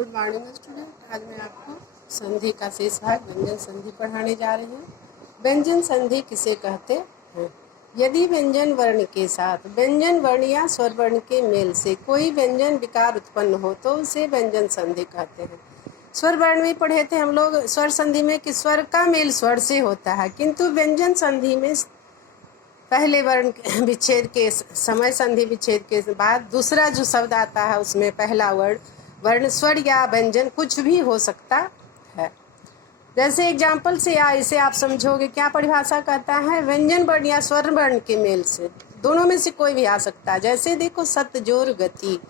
Good morning student. आज मैं आपको संधि का शेष भाग व्यंजन संधि पढ़ाने जा रही हूँ। व्यंजन संधि किसे कहते हैं? यदि व्यंजन वर्ण के साथ व्यंजन वर्ण या स्वर वर्ण के मेल से कोई व्यंजन विकार उत्पन्न हो तो उसे व्यंजन संधि कहते हैं। स्वर वर्ण में पढ़े थे हम लोग स्वर संधि में कि स्वर का मेल स्वर से होता है, किंतु व्यंजन संधि में पहले वर्ण विच्छेद के समय संधि विच्छेद के बाद दूसरा जो शब्द आता है उसमें पहला वर्ण स्वर या व्यंजन कुछ भी हो सकता है। जैसे एग्जाम्पल से या इसे आप समझोगे, क्या परिभाषा कहता है? व्यंजन वर्ण या स्वर वर्ण के मेल से दोनों में से कोई भी आ सकता है। जैसे देखो सत जोर गति,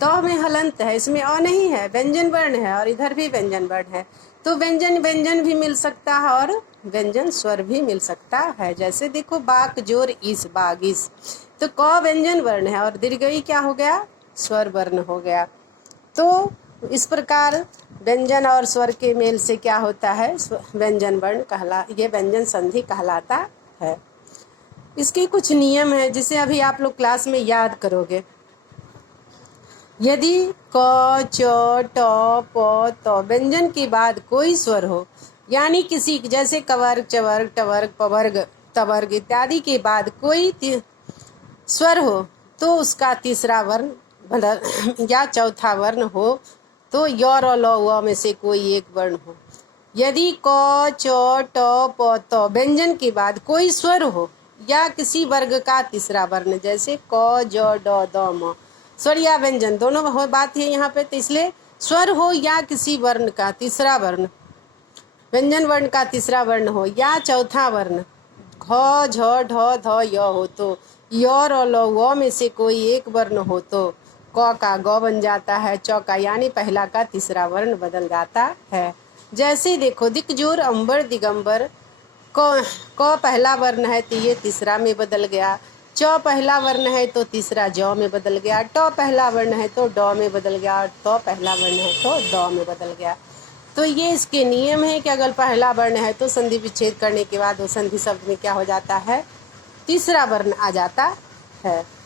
तो में हलंत है, इसमें अ नहीं है, व्यंजन वर्ण है, और इधर भी व्यंजन वर्ण है, तो व्यंजन व्यंजन भी मिल सकता है और व्यंजन स्वर भी मिल सकता है। जैसे देखो बाक जोर इस बागिस, तो क व्यंजन वर्ण है और दीर्घई क्या हो गया? स्वर वर्ण हो गया। तो इस प्रकार व्यंजन और स्वर के मेल से क्या होता है? व्यंजन वर्ण ये व्यंजन संधि कहलाता है। इसके कुछ नियम है जिसे अभी आप लोग क्लास में याद करोगे। यदि क च ट प त व्यंजन के बाद कोई स्वर हो, यानी किसी जैसे कवर्ग चवर्ग टवर्ग पवर्ग तवर्ग इत्यादि के बाद कोई स्वर हो तो उसका तीसरा वर्ण या चौथा वर्ण हो तो य र ल व में से कोई एक वर्ण हो। यदि क च ट प त व्यंजन के बाद कोई स्वर हो या किसी वर्ग का तीसरा वर्ण, जैसे क ज ड द म, स्वर या व्यंजन दोनों हो बात है यहाँ पे, तो इसलिए स्वर हो या किसी वर्ण का तीसरा वर्ण, व्यंजन वर्ण का तीसरा वर्ण हो या चौथा वर्ण घ झ ढ ध य हो तो य र ल व में से कोई एक वर्ण हो तो क का ग बन जाता है, च का यानी पहला का तीसरा वर्ण बदल जाता है। जैसे देखो दिक जोर अंबर दिगंबर, क पहला वर्ण है तो ये तीसरा में बदल गया, च पहला वर्ण है तो तीसरा ज में बदल गया, ट पहला वर्ण है तो ड में बदल गया, और त पहला वर्ण है तो द में बदल गया। तो ये इसके नियम है कि अगर पहला वर्ण है तो संधि विच्छेद करने के बाद वो संधि शब्द में क्या हो जाता है? तीसरा वर्ण आ जाता है।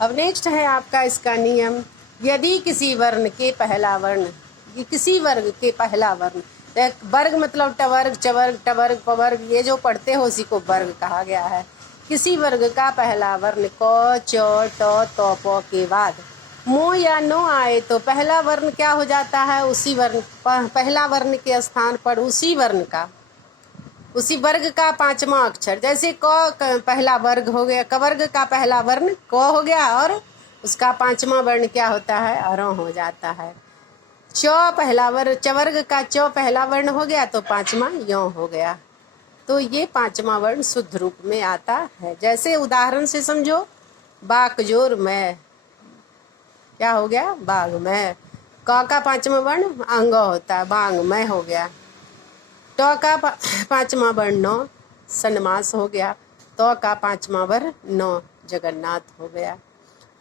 अब नेक्स्ट है आपका इसका नियम, यदि किसी वर्ण के पहला वर्ण, किसी वर्ग के पहला वर्ण, वर्ग मतलब टवर्ग चवर्ग टवर्ग पवर्ग, ये जो पढ़ते हो उसी को वर्ग कहा गया है। किसी वर्ग का पहला वर्ण क च ट त प के बाद मो या नो आए तो पहला वर्ण क्या हो जाता है? उसी वर्ण पहला वर्ण के स्थान पर उसी वर्ग का पांचवा अक्षर, जैसे क पहला वर्ग हो गया, कवर्ग का पहला वर्ण क हो गया और उसका पांचवा वर्ण क्या होता है? अर हो जाता है। च पहला वर्ण, चवर्ग का च पहला वर्ण हो गया तो पांचवा य हो गया। तो ये पांचवा वर्ण शुद्ध रूप में आता है। जैसे उदाहरण से समझो, बाक जोर मैं, क्या हो गया? बाघ मैं। क का पांचवा वर्ण अंग होता है, बांग मैं हो गया। ट का पांचवा वर्ण न, सन्मास हो गया। त का पांचवा वर्ण न, जगन्नाथ हो गया।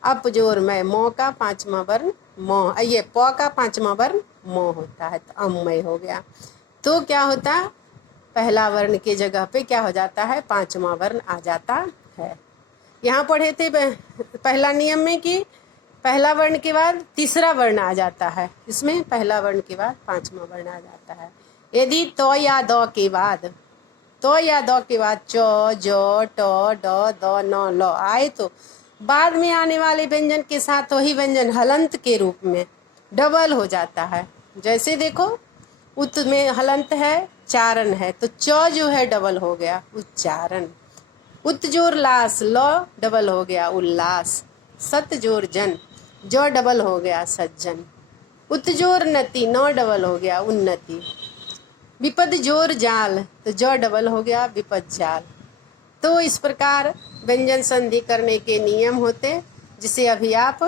अप जोर मैं, मो का पांचवा वर्ण मोह, ये प का पांचवा वर्ण मोह होता है तो अम्मय हो गया। तो क्या होता? पहला वर्ण के जगह पे क्या हो जाता है? पांचवा वर्ण आ जाता है। यहाँ पढ़े थे पहला नियम में कि पहला वर्ण के बाद तीसरा वर्ण आ जाता है, इसमें पहला वर्ण के बाद पांचवा वर्ण आ जाता है। यदि तो या द के बाद च ज ट ड द न ल आए तो बाद में आने वाले व्यंजन के साथ वही व्यंजन हलंत के रूप में डबल हो जाता है। जैसे देखो उत में हलंत है, चारण है, तो च जो है डबल हो गया उच्चारण। उत जोर लास, ल डबल हो गया उल्लास। सत जोर जन, जो डबल हो गया सज्जन। उत जोर नति, नौ डबल हो गया उन्नति। विपद जोर जाल, तो जो डबल हो गया विपद जाल। तो इस प्रकार व्यंजन संधि करने के नियम होते, जिसे अभी आप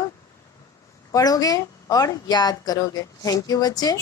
पढ़ोगे और याद करोगे। थैंक यू बच्चे।